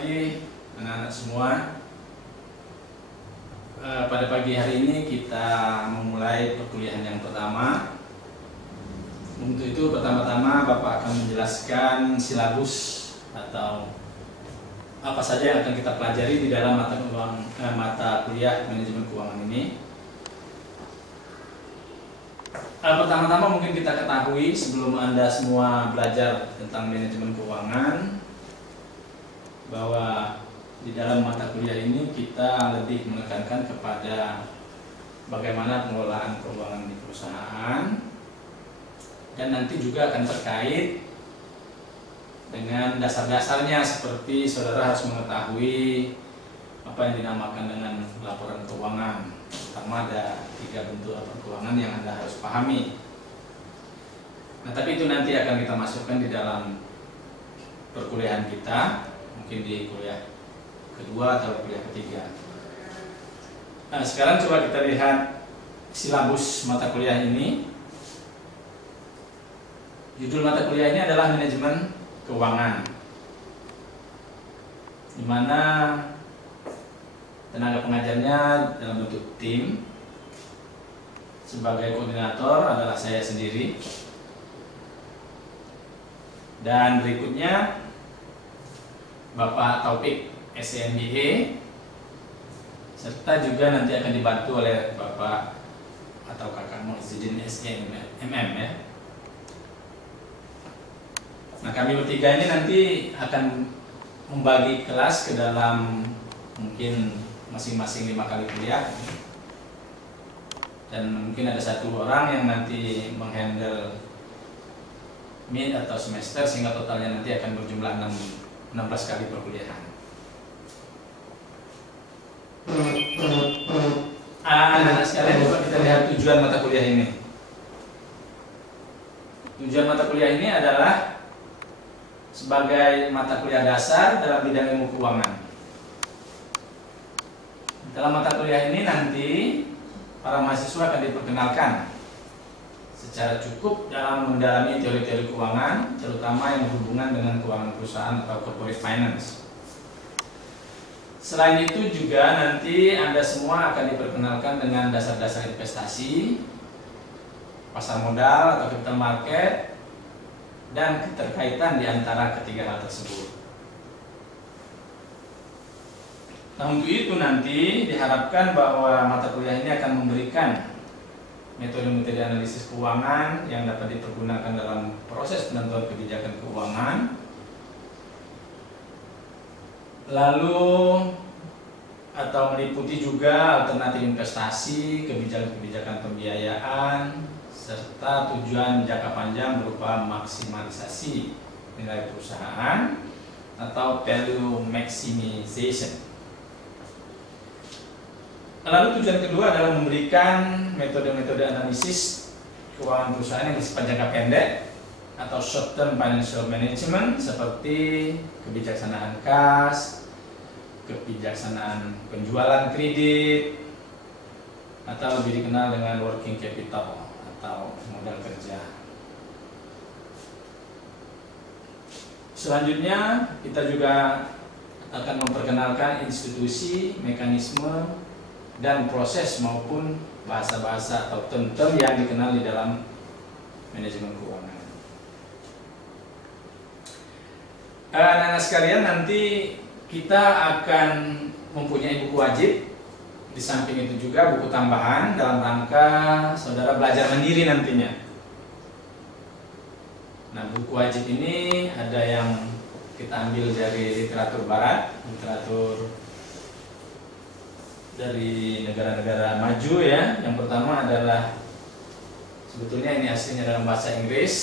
Pagi anak-anak semua. Pada pagi hari ini kita memulai perkuliahan yang pertama. Untuk itu pertama-tama Bapak akan menjelaskan silabus atau apa saja yang akan kita pelajari di dalam mata kuliah manajemen keuangan ini. Pertama-tama mungkin kita ketahui sebelum Anda semua belajar tentang manajemen keuangan, bahwa di dalam mata kuliah ini kita lebih menekankan kepada bagaimana pengelolaan keuangan di perusahaan, dan nanti juga akan terkait dengan dasar-dasarnya, seperti saudara harus mengetahui apa yang dinamakan dengan laporan keuangan. Pertama, ada 3 bentuk laporan keuangan yang Anda harus pahami. Nah, tapi itu nanti akan kita masukkan di dalam perkuliahan kita, mungkin di kuliah kedua atau kuliah ketiga. Nah, sekarang coba kita lihat silabus mata kuliah ini. Judul mata kuliah ini adalah manajemen keuangan, di mana tenaga pengajarnya dalam bentuk tim. Sebagai koordinator adalah saya sendiri, dan berikutnya Bapak Taufik SMBA, serta juga nanti akan dibantu oleh Bapak atau Kakak Muizzidin SMM ya. Nah, kami bertiga ini nanti akan membagi kelas ke dalam mungkin masing-masing 5 kali kuliah, dan mungkin ada 1 orang yang nanti menghandle mid atau semester, sehingga totalnya nanti akan berjumlah 16 kali perkuliahan. Anak-anak sekalian, coba kita lihat tujuan mata kuliah ini. Tujuan mata kuliah ini adalah sebagai mata kuliah dasar dalam bidang ilmu keuangan. Dalam mata kuliah ini nanti para mahasiswa akan diperkenalkan secara cukup dalam mendalami teori-teori keuangan, terutama yang berhubungan dengan keuangan perusahaan atau corporate finance. Selain itu juga nanti Anda semua akan diperkenalkan dengan dasar-dasar investasi, pasar modal atau capital market, dan keterkaitan di antara ketiga hal tersebut. Nah, untuk itu nanti diharapkan bahwa mata kuliah ini akan memberikan metode-metode analisis keuangan yang dapat dipergunakan dalam proses penentuan kebijakan keuangan, lalu atau meliputi juga alternatif investasi, kebijakan-kebijakan pembiayaan, serta tujuan jangka panjang berupa maksimalisasi nilai perusahaan atau value maximization. Lalu tujuan kedua adalah memberikan metode-metode analisis keuangan perusahaan yang bersifat jangka pendek atau short term financial management, seperti kebijaksanaan kas, kebijaksanaan penjualan kredit, atau lebih dikenal dengan working capital atau modal kerja. Selanjutnya kita juga akan memperkenalkan institusi, mekanisme, dan proses maupun bahasa-bahasa atau term-term yang dikenal di dalam manajemen keuangan. Anak-anak sekalian, nanti kita akan mempunyai buku wajib. Di samping itu juga buku tambahan dalam rangka saudara belajar mandiri nantinya. Nah, buku wajib ini ada yang kita ambil dari literatur barat, literatur dari negara-negara maju ya. Yang pertama adalah, sebetulnya ini aslinya dalam bahasa Inggris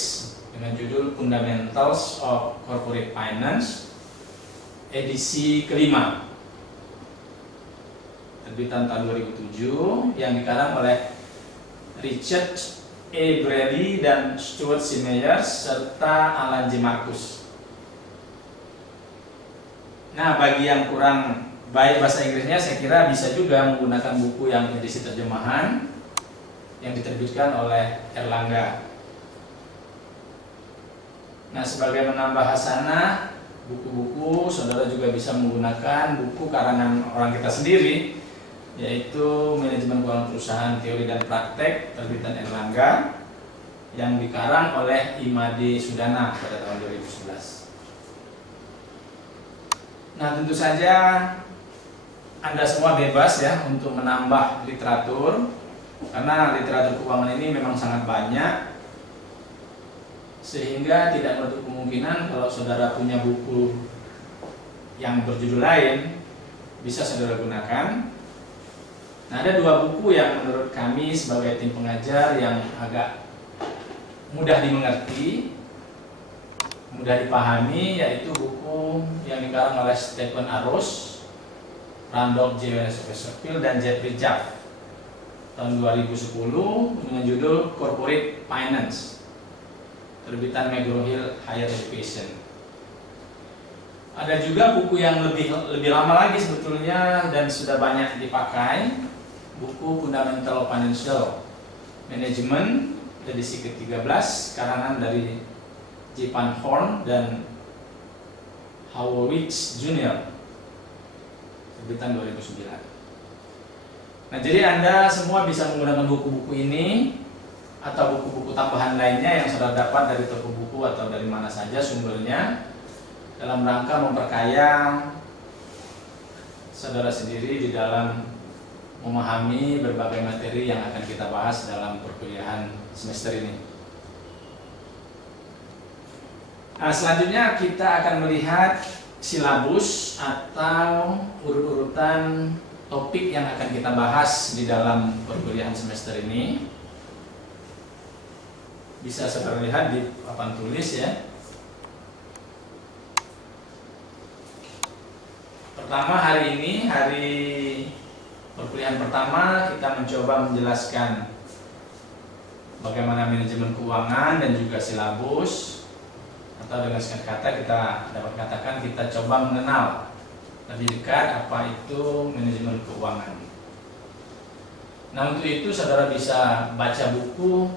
dengan judul Fundamentals of Corporate Finance, edisi kelima, terbitan tahun 2007, yang dikarang oleh Richard A. Brady dan Stuart C. Meyers serta Alan J. Marcus. Nah, bagi yang kurang baik bahasa Inggrisnya, saya kira bisa juga menggunakan buku yang edisi terjemahan yang diterbitkan oleh Erlangga. Nah, sebagai menambah hasanah buku-buku, saudara juga bisa menggunakan buku karangan orang kita sendiri, yaitu Manajemen Keuangan Perusahaan Teori dan Praktek terbitan Erlangga yang dikarang oleh Imade Sudana pada tahun 2011. Nah, tentu saja Anda semua bebas ya untuk menambah literatur, karena literatur keuangan ini memang sangat banyak, sehingga tidak menutup kemungkinan kalau saudara punya buku yang berjudul lain bisa saudara gunakan. Nah, ada 2 buku yang menurut kami sebagai tim pengajar yang agak mudah dimengerti, mudah dipahami, yaitu buku yang dikarang oleh Stephen Arrows, Randolph J. Westerfield, dan Jeffrey Jaff tahun 2010 dengan judul Corporate Finance, terbitan McGraw-Hill Higher Education. Ada juga buku yang lebih lama lagi sebetulnya dan sudah banyak dipakai, buku Fundamental Financial Management edisi ke-13 karangan dari J. Van Horn dan Horowitz Jr. terbitan 2009. Nah, jadi Anda semua bisa menggunakan buku-buku ini atau buku-buku tambahan lainnya yang sudah dapat dari toko buku atau dari mana saja sumbernya, dalam rangka memperkaya saudara sendiri di dalam memahami berbagai materi yang akan kita bahas dalam perkuliahan semester ini. Nah, selanjutnya kita akan melihat silabus atau urut-urutan topik yang akan kita bahas di dalam perkuliahan semester ini. Bisa saudara lihat di papan tulis ya. Pertama, hari ini, hari perkuliahan pertama, kita mencoba menjelaskan bagaimana manajemen keuangan dan juga silabus, atau dengan singkat kata kita dapat katakan kita coba mengenal lebih dekat apa itu manajemen keuangan. Nah, untuk itu saudara bisa baca buku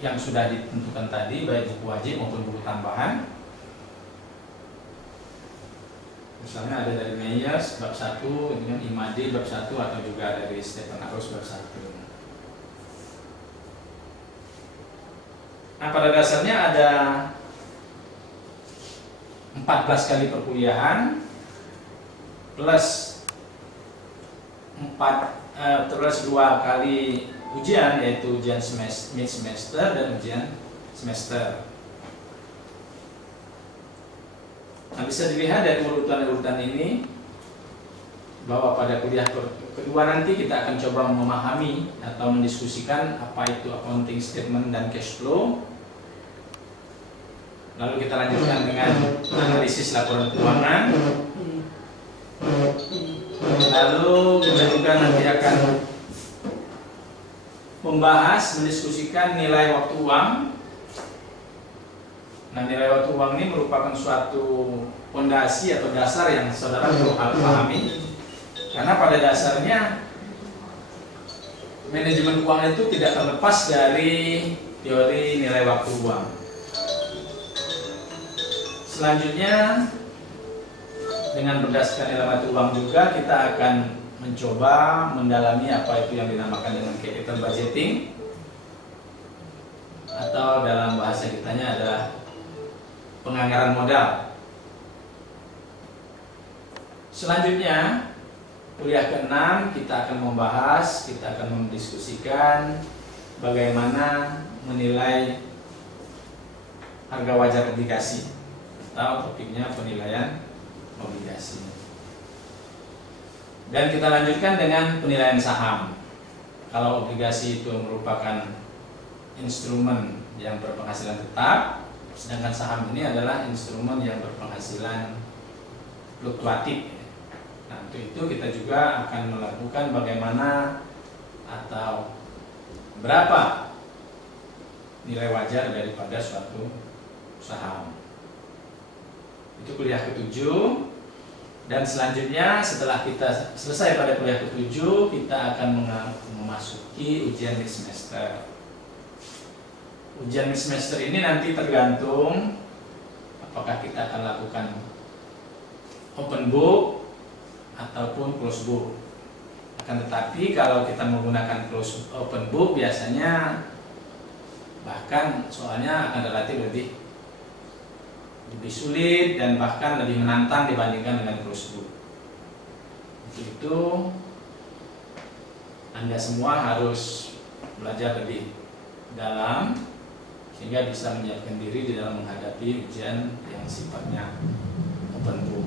yang sudah ditentukan tadi, baik buku wajib maupun buku tambahan. Misalnya ada dari Meyers bab 1, dengan Imade bab 1, atau juga dari Stephen Arrows bab 1. Nah, pada dasarnya ada 14 kali perkuliahan plus 2 kali ujian, yaitu ujian mid semester dan ujian semester. Nah, bisa dilihat dari urutan-urutan ini bahwa pada kuliah kedua nanti kita akan coba memahami atau mendiskusikan apa itu accounting statement dan cash flow. Lalu kita lanjutkan dengan analisis laporan keuangan. Lalu kita juga nanti akan membahas, mendiskusikan nilai waktu uang. Nah, nilai waktu uang ini merupakan suatu fondasi atau dasar yang saudara perlu pahami, karena pada dasarnya manajemen keuangan itu tidak terlepas dari teori nilai waktu uang. Selanjutnya, dengan berdasarkan nilai waktu uang juga kita akan mencoba mendalami apa itu yang dinamakan dengan capital budgeting, atau dalam bahasa kitanya adalah penganggaran modal. Selanjutnya, kuliah ke-6 kita akan membahas, kita akan mendiskusikan bagaimana menilai harga wajar obligasi, atau topiknya penilaian obligasi. Dan kita lanjutkan dengan penilaian saham. Kalau obligasi itu merupakan instrumen yang berpenghasilan tetap, sedangkan saham ini adalah instrumen yang berpenghasilan fluktuatif. Nah, untuk itu kita juga akan melakukan bagaimana atau berapa nilai wajar daripada suatu saham. Itu kuliah ke-7. Dan selanjutnya setelah kita selesai pada kuliah ke-7, kita akan memasuki ujian mid semester. Ujian mid semester ini nanti tergantung apakah kita akan lakukan open book ataupun close book. Akan tetapi kalau kita menggunakan open book biasanya bahkan soalnya akan relatif lebih sulit dan bahkan lebih menantang dibandingkan dengan close book. Untuk itu Anda semua harus belajar lebih dalam sehingga bisa menyiapkan diri di dalam menghadapi ujian yang sifatnya open book.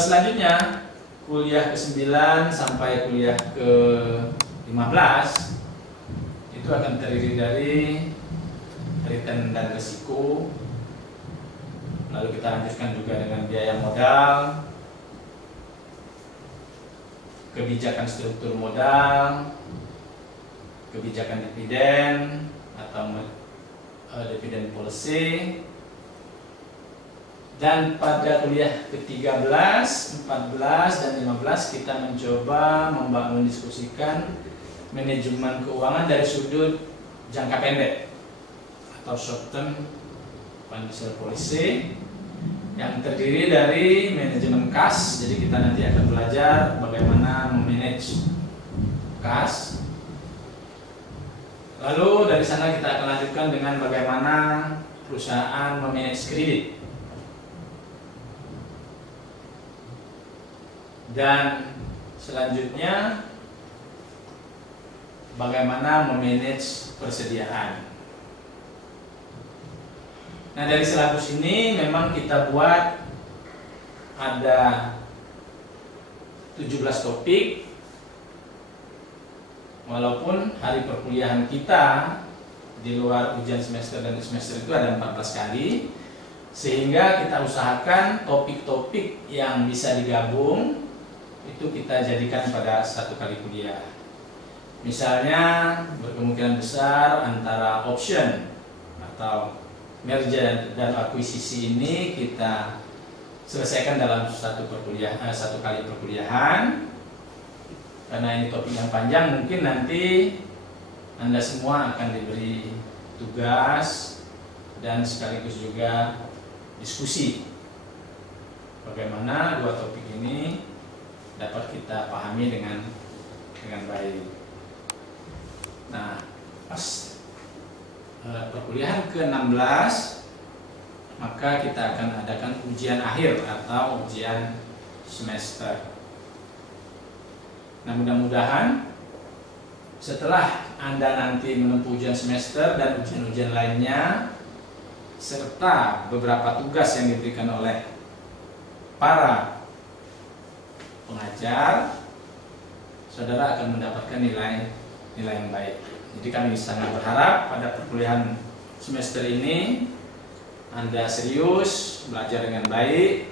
Selanjutnya kuliah ke-9 sampai kuliah ke-15 itu akan terdiri dari return dan risiko. Lalu kita lanjutkan juga dengan biaya modal, kebijakan struktur modal, kebijakan dividen atau dividen policy. Dan pada kuliah ke-13, 14, dan 15 kita mencoba mendiskusikan manajemen keuangan dari sudut jangka pendek atau short term financial policy yang terdiri dari manajemen kas. Jadi kita nanti akan belajar bagaimana memanage kas. Lalu dari sana kita akan lanjutkan dengan bagaimana perusahaan memanage kredit. Dan selanjutnya bagaimana memanage persediaan. Nah, dari silabus ini memang kita buat ada 17 topik. Walaupun hari perkuliahan kita di luar ujian semester dan semester itu ada 14 kali, sehingga kita usahakan topik-topik yang bisa digabung itu kita jadikan pada satu kali kuliah. Misalnya berkemungkinan besar antara option atau merger dan akuisisi ini kita selesaikan dalam satu kali perkuliahan. Karena ini topik yang panjang, mungkin nanti Anda semua akan diberi tugas dan sekaligus juga diskusi bagaimana dua topik ini dapat kita pahami dengan baik. Nah, pas perkuliahan ke-16 maka kita akan adakan ujian akhir atau ujian semester. Nah, mudah-mudahan setelah Anda nanti menempuh ujian semester dan ujian-ujian lainnya serta beberapa tugas yang diberikan oleh para pengajar, saudara akan mendapatkan nilai yang baik. Jadi kami sangat berharap pada perkuliahan semester ini Anda serius, belajar dengan baik,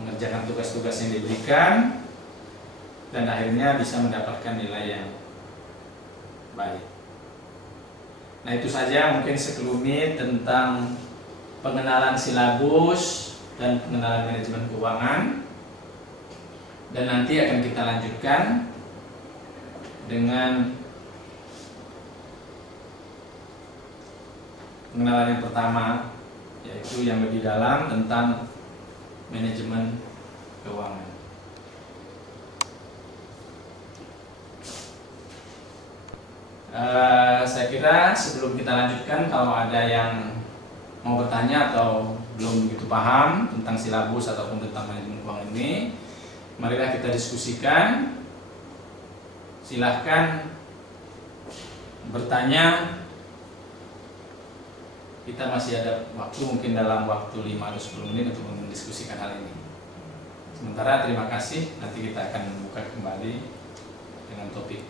mengerjakan tugas-tugas yang diberikan, dan akhirnya bisa mendapatkan nilai yang baik. Nah, itu saja mungkin sekelumit tentang pengenalan silabus dan pengenalan manajemen keuangan. Dan nanti akan kita lanjutkan dengan pengenalan yang pertama, yaitu yang lebih dalam tentang manajemen keuangan. Saya kira sebelum kita lanjutkan, kalau ada yang mau bertanya atau belum begitu paham tentang silabus ataupun tentang manajemen keuangan ini, marilah kita diskusikan. Silahkan bertanya. Kita masih ada waktu, mungkin dalam waktu 5 atau 10 menit untuk mendiskusikan hal ini. Sementara terima kasih, nanti kita akan membuka kembali dengan topik